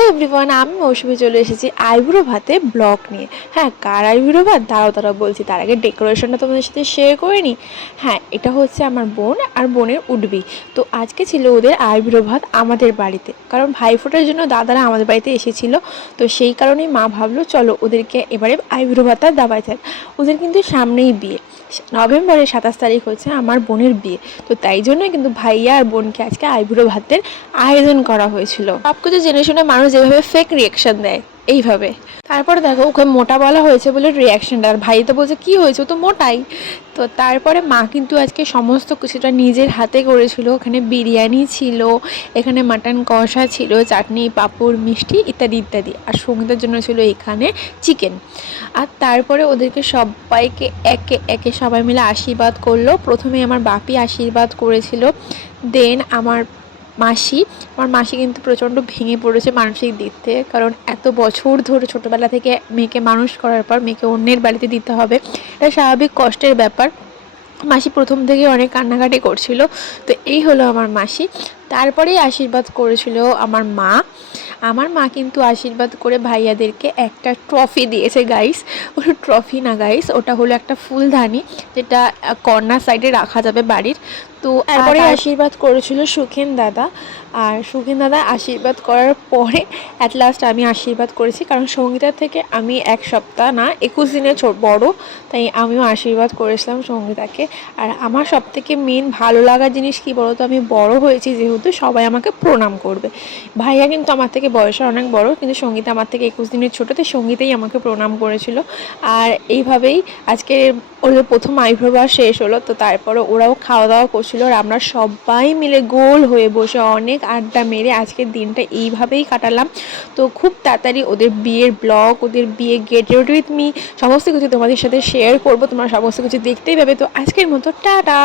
Hello everyone, আমি মৌসুমি চলে এসেছি আইবুড়ো ভাতে ব্লগ নিয়ে। হ্যাঁ, কার আইবুড়ো ভাত দাঁড়াও বলছি। তার আগে ডেকোরেশনটা তোমাদের সাথে শেয়ার করে নিই। হ্যাঁ, এটা হচ্ছে আমার বোন আর বোনের উঠবি। তো আজকে ছিল ওদের আইবুড়ো ভাত আমাদের বাড়িতে, কারণ ভাইফোঁটার জন্য দাদারা আমাদের বাড়িতে এসেছিলো। তো সেই কারণেই মা ভাবলো চলো ওদেরকে এবারে আইবুড়ো ভাতটা দাবাই থাক। ওদের কিন্তু সামনেই বিয়ে, নভেম্বরের 27 তারিখ হচ্ছে আমার বোনের বিয়ে। তো তাই জন্যই কিন্তু ভাইয়া আর বোনকে আজকে আইবুড়ো ভাতের আয়োজন করা হয়েছিল। সব কিছু জেনে শুনে মানুষ যেভাবে ফেক রিয়াকশন দেয় এইভাবে। তারপরে দেখো ওকে মোটা বলা হয়েছে বলে রিয়াকশনটা, আর ভাই তো বলছে কী হয়েছে, ও তো মোটাই। তো তারপরে মা কিন্তু আজকে সমস্ত কিছুটা নিজের হাতে করেছিল। ওখানে বিরিয়ানি ছিল, এখানে মাটন কষা ছিল, চাটনি, পাঁপড়, মিষ্টি ইত্যাদি ইত্যাদি। আর সঙ্গীতের জন্য ছিল এখানে চিকেন। আর তারপরে ওদেরকে সবাইকে একে একে সবাই মিলে আশীর্বাদ করলো। প্রথমে আমার বাপি আশীর্বাদ করেছিল, দেন আমার মাসি কিন্তু প্রচণ্ড ভেঙে পড়েছে মানসিক দিক থেকে, কারণ এত বছর ধরে ছোটোবেলা থেকে মেয়েকে মানুষ করার পর মেয়েকে অন্যের বাড়িতে দিতে হবে, এটা স্বাভাবিক কষ্টের ব্যাপার। মাসি প্রথম থেকে অনেক কান্নাকাটি করছিল। তো এই হলো আমার মাসি। তারপরেই আশীর্বাদ করেছিল আমার মা কিন্তু আশীর্বাদ করে ভাইয়াদেরকে একটা ট্রফি দিয়েছে গাইস। ওটা ট্রফি না গাইস, ওটা হলো একটা ফুলদানি, যেটা কর্নার সাইডে রাখা যাবে বাড়ির। তো তারপরে আশীর্বাদ করেছিল সুখেন দাদা। আর সুখেন দাদা আশীর্বাদ করার পরে অ্যাট লাস্ট আমি আশীর্বাদ করেছি, কারণ সঙ্গীতার থেকে আমি 1 সপ্তাহ না 21 দিনের বড়, তাই আমিও আশীর্বাদ করেছিলাম সঙ্গীতাকে। আর আমার সবথেকে মেন ভালো লাগার জিনিস কী বলো তো, আমি বড় হয়েছি যেহেতু সবাই আমাকে প্রণাম করবে। ভাইয়া কিন্তু আমার থেকে বয়সে অনেক বড়, কিন্তু সঙ্গীতা আমার থেকে 21 দিনের ছোটো, তো সঙ্গীতেই আমাকে প্রণাম করেছিল। আর এইভাবেই আজকে ওদের প্রথম আইব্রোভার শেষ হলো। তো তারপরে ওরাও খাওয়া দাওয়া করছিলো, আর আমরা সবাই মিলে গোল হয়ে বসে অনেক আড্ডা মেরে আজকের দিনটা এইভাবেই কাটালাম। তো খুব তাড়াতাড়ি ওদের বিয়ের ব্লগ, ওদের বিয়ে গেট রেডি উইথ মি সমস্ত কিছু তোমাদের সাথে শেয়ার করবো। তোমরা সমস্ত কিছু দেখতেই পাবে। তো আজকের মতো টাটা।